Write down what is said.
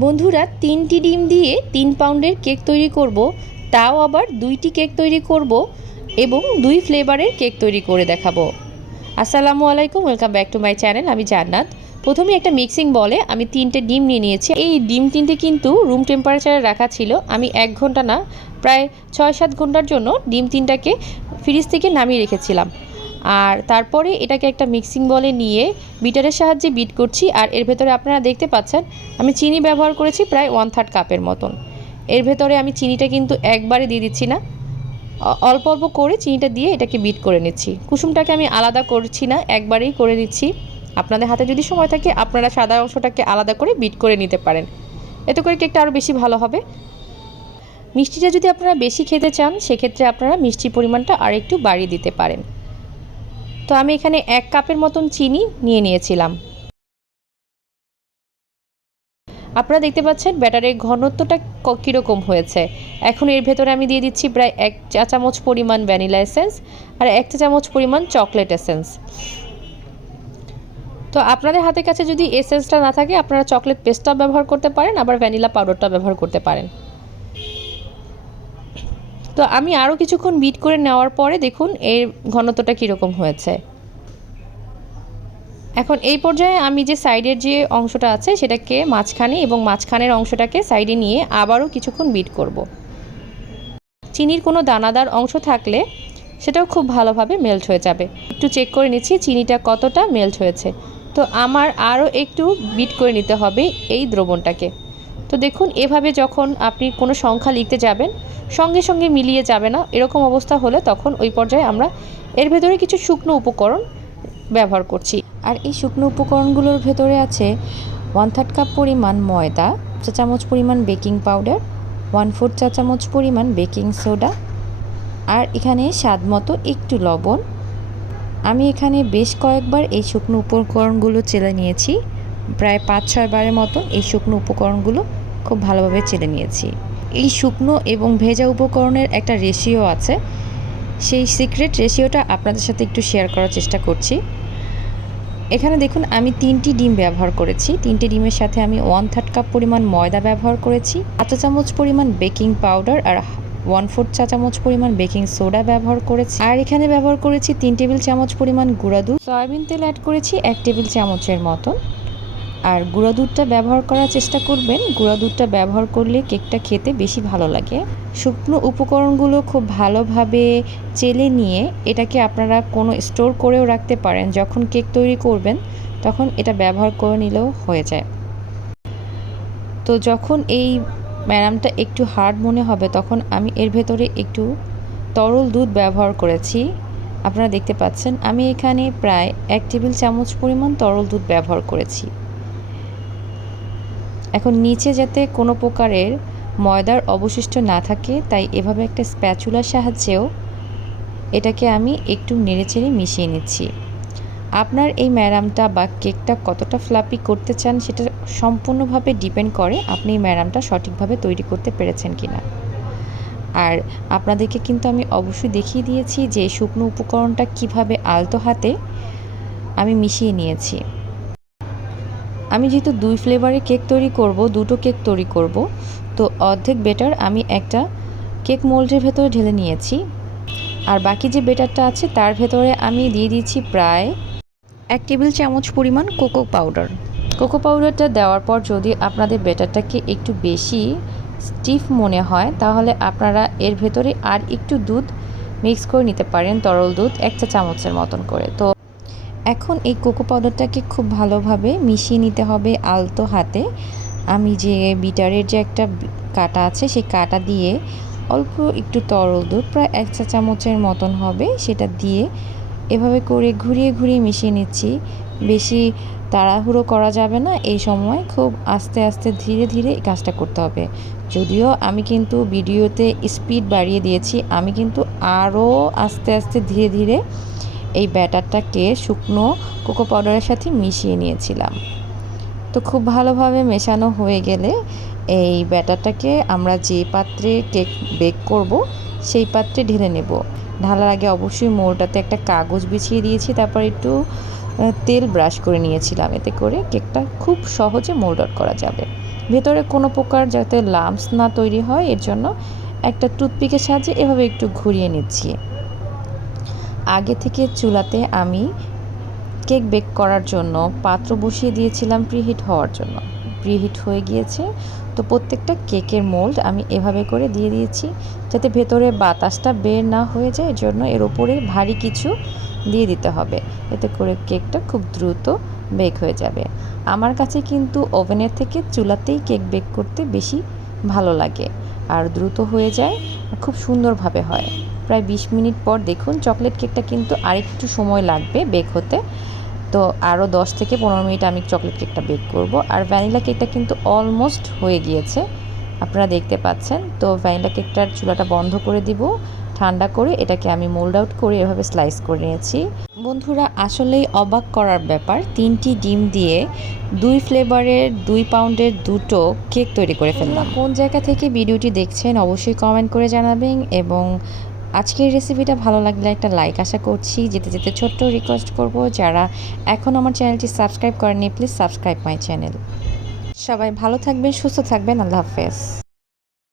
বন্ধুরা, তিনটি ডিম দিয়ে তিন পাউন্ডের কেক তৈরি করব, তাও আবার দুইটি কেক তৈরি করব এবং দুই ফ্লেভারের কেক তৈরি করে দেখাবো। আসসালামু আলাইকুম, welcome back to my channel, আমি জান্নাত। প্রথমে একটা মিক্সিং বলে আমি তিনটে ডিম নিয়ে নিয়েছি। এই ডিম তিনটে কিন্তু রুম টেম্পারেচারে রাখা ছিল, আমি এক ঘণ্টা না, প্রায় ছয় সাত ঘণ্টার জন্য ডিম তিনটাকে ফ্রিজ থেকে নামিয়ে রেখেছিলাম। আর তারপরে এটাকে একটা মিক্সিং বলে নিয়ে বিটারের সাহায্যে বিট করছি। আর এর ভেতরে আপনারা দেখতে পাচ্ছেন, আমি চিনি ব্যবহার করেছি প্রায় ওয়ান থার্ড কাপের মতন। এর ভেতরে আমি চিনিটা কিন্তু একবারে দিয়ে দিচ্ছি না। অল্প অল্প করে চিনিটা দিয়ে এটাকে বিট করে নিচ্ছি। কুসুমটাকে আমি আলাদা করছি না, একবারেই করে নিচ্ছি। আপনাদের হাতে যদি সময় থাকে, আপনারা সাদা অংশটাকে আলাদা করে বিট করে নিতে পারেন। এতে করে কেকটা আরও বেশি ভালো হবে। মিষ্টিটা যদি আপনারা বেশি খেতে চান, সেক্ষেত্রে আপনারা মিষ্টির পরিমাণটা আর একটু বাড়িয়ে দিতে পারেন। তো আমি এখানে এক কাপের মতন চিনি নিয়ে নিয়েছিলাম। আপনারা দেখতে পাচ্ছেন ব্যাটারের ঘনত্বটা কীরকম হয়েছে। এখন এর ভেতরে আমি দিয়ে দিচ্ছি প্রায় এক চা চামচ পরিমাণ ভ্যানিলা এসেন্স আর এক চা চামচ পরিমাণ চকলেট এসেন্স। তো আপনাদের হাতের কাছে যদি এসেন্সটা না থাকে, আপনারা চকলেট পেস্টটা ব্যবহার করতে পারেন, আবার ভ্যানিলা পাউডারটা ব্যবহার করতে পারেন। তো আমি আরও কিছুক্ষণ বিট করে নেওয়ার পরে দেখুন এর ঘনত্বটা কীরকম হয়েছে। এখন এই পর্যায়ে আমি যে সাইডের যে অংশটা আছে সেটাকে মাঝখানে এবং মাঝখানের অংশটাকে সাইডে নিয়ে আবারও কিছুক্ষণ বিট করব। চিনির কোনো দানাদার অংশ থাকলে সেটাও খুব ভালোভাবে মেল্ট হয়ে যাবে। একটু চেক করে নিচ্ছি চিনিটা কতটা মেল্ট হয়েছে। তো আমার আরও একটু বিট করে নিতে হবে এই দ্রবণটাকে। তো দেখুন, এভাবে যখন আপনি কোনো সংখ্যা লিখতে যাবেন, সঙ্গে সঙ্গে মিলিয়ে যাবে না, এরকম অবস্থা হলে তখন ওই পর্যায়ে আমরা এর ভেতরে কিছু শুকনো উপকরণ ব্যবহার করছি। আর এই শুকনো উপকরণগুলোর ভেতরে আছে ওয়ান থার্ড কাপ পরিমাণ ময়দা, চা চামচ পরিমাণ বেকিং পাউডার ওয়ান ফোর্থ চা চামচ পরিমাণ বেকিং সোডা আর এখানে স্বাদ মতো একটু লবণ। আমি এখানে বেশ কয়েকবার এই শুকনো উপকরণগুলো চেলে নিয়েছি, প্রায় পাঁচ ছয় বারের মতো এই শুকনো উপকরণগুলো খুব ভালোভাবে চেলে নিয়েছি। এই শুকনো এবং ভেজা উপকরণের একটা রেশিও আছে। সেই সিক্রেট রেশিওটা আপনাদের সাথে একটু শেয়ার করার চেষ্টা করছি। এখানে দেখুন, আমি তিনটি ডিম ব্যবহার করেছি। তিনটি ডিমের সাথে আমি ওয়ান থার্ড কাপ পরিমাণ ময়দা ব্যবহার করেছি। চা চামচ পরিমাণ বেকিং পাউডার আর ওয়ান ফোর্থ চা চামচ পরিমাণ বেকিং সোডা ব্যবহার করেছি। আর এখানে ব্যবহার করেছি তিন টেবিল চামচ পরিমাণ গুঁড়া দুধ। সয়াবিন তেল অ্যাড করেছি এক টেবিল চামচের মতন। আর গুঁড়া দুধটা ব্যবহার করার চেষ্টা করবেন। গুঁড়া দুধটা ব্যবহার করলে কেকটা খেতে বেশি ভালো লাগে। শুকনো উপকরণগুলো খুব ভালোভাবে চেলে নিয়ে এটাকে আপনারা কোনো স্টোর করেও রাখতে পারেন। যখন কেক তৈরি করবেন, তখন এটা ব্যবহার করে নিলেও হয়ে যায়। তো যখন এই ম্যাডামটা একটু হার্ড মনে হবে, তখন আমি এর ভেতরে একটু তরল দুধ ব্যবহার করেছি। আপনারা দেখতে পাচ্ছেন, আমি এখানে প্রায় এক টেবিল চামচ পরিমাণ তরল দুধ ব্যবহার করেছি। এখন নিচে যাতে কোনো প্রকারের ময়দার অবশিষ্ট না থাকে, তাই এভাবে একটা স্প্যাচুলার সাহায্যেও এটাকে আমি একটু নেড়েচেড়ে মিশিয়ে নিচ্ছি। আপনার এই ম্যারামটা বা কেকটা কতটা ফ্লাপি করতে চান, সেটা সম্পূর্ণভাবে ডিপেন্ড করে আপনি এই ম্যারামটা সঠিকভাবে তৈরি করতে পেরেছেন কি না আর আপনাদেরকে কিন্তু আমি অবশ্যই দেখিয়ে দিয়েছি যে শুকনো উপকরণটা কীভাবে আলতো হাতে আমি মিশিয়ে নিয়েছি। আমি যেহেতু দুই ফ্লেভারের কেক তৈরি করব, দুটো কেক তৈরি করব, তো অর্ধেক বেটার আমি একটা কেক মোল্ডের ভেতরে ঢেলে নিয়েছি। আর বাকি যে বেটারটা আছে, তার ভেতরে আমি দিয়ে দিচ্ছি প্রায় এক টেবিল চামচ পরিমাণ কোকো পাউডার কোকো পাউডারটা দেওয়ার পর যদি আপনাদের বেটারটাকে একটু বেশি স্টিফ মনে হয়, তাহলে আপনারা এর ভেতরে আর একটু দুধ মিক্স করে নিতে পারেন, তরল দুধ এক চা চামচের মতন করে। তো এখন এই কোকো পাউডারটাকে খুব ভালোভাবে মিশিয়ে নিতে হবে আলতো হাতে। আমি যে বিটারের যে একটা কাটা আছে, সেই কাটা দিয়ে অল্প একটু তরল দুধ, প্রায় এক চা চামচের মতন হবে সেটা দিয়ে এভাবে করে ঘুরিয়ে ঘুরিয়ে মিশিয়ে নিচ্ছি। বেশি তাড়াহুড়ো করা যাবে না, এই সময় খুব আস্তে আস্তে ধীরে ধীরে কাজটা করতে হবে। যদিও আমি কিন্তু ভিডিওতে স্পিড বাড়িয়ে দিয়েছি, আমি কিন্তু আরও আস্তে আস্তে ধীরে ধীরে এই ব্যাটারটাকে শুকনো কোকো পাউডারের সাথে মিশিয়ে নিয়েছিলাম। তো খুব ভালোভাবে মেশানো হয়ে গেলে এই ব্যাটারটাকে আমরা যে পাত্রে কেক বেক করব, সেই পাত্রে ঢেলে নেব। ঢালার আগে অবশ্যই মোড়টাতে একটা কাগজ বিছিয়ে দিয়েছি, তারপর একটু তেল ব্রাশ করে নিয়েছিলাম। এতে করে কেকটা খুব সহজে মোল্ড আউট করা যাবে। ভেতরে কোনো প্রকার যাতে লাম্পস না তৈরি হয়, এর জন্য একটা টুথপিকের সাহায্যে এভাবে একটু ঘুরিয়ে নিচ্ছি। আগে থেকে চুলাতে আমি কেক বেক করার জন্য পাত্র বসিয়ে দিয়েছিলাম প্রিহিট হওয়ার জন্য। প্রিহিট হয়ে গিয়েছে। তো প্রত্যেকটা কেকের মোল্ড আমি এভাবে করে দিয়ে দিয়েছি যাতে ভেতরে বাতাসটা বের না হয়ে যায়। এর জন্য এর ওপরে ভারী কিছু দিয়ে দিতে হবে। এতে করে কেকটা খুব দ্রুত বেক হয়ে যাবে। আমার কাছে কিন্তু ওভেনের থেকে চুলাতেই কেক বেক করতে বেশি ভালো লাগে। আর দ্রুত হয়ে যায় খুব সুন্দরভাবে হয়। প্রায় বিশ মিনিট পর দেখুন চকলেট কেকটা কিন্তু আরেকটু সময় লাগবে বেক হতে। তো আরও দশ থেকে পনেরো মিনিট আমি চকলেট কেকটা বেক করব। আর ভ্যানিলা কেকটা কিন্তু অলমোস্ট হয়ে গিয়েছে, আপনারা দেখতে পাচ্ছেন। তো ভ্যানিলা কেকটার চুলাটা বন্ধ করে দিব, ঠান্ডা করে এটাকে আমি মোল্ড আউট করে এভাবে স্লাইস করে নিয়েছি। বন্ধুরা, আসলেই অবাক করার ব্যাপার, তিনটি ডিম দিয়ে দুই ফ্লেভারের দুই পাউন্ডের দুটো কেক তৈরি করে ফেললাম। কোন জায়গা থেকে ভিডিওটি দেখছেন অবশ্যই কমেন্ট করে জানাবেন এবং আজকের রেসিপিটা ভালো লাগলে একটা লাইক আশা করছি। যেতে যেতে ছোট্ট রিকোয়েস্ট করব যারা এখন আমার চ্যানেলটি সাবস্ক্রাইব করেনি প্লিজ সাবস্ক্রাইব মাই চ্যানেল সবাই ভালো থাকবেন, সুস্থ থাকবেন, আল্লাহ হাফেজ।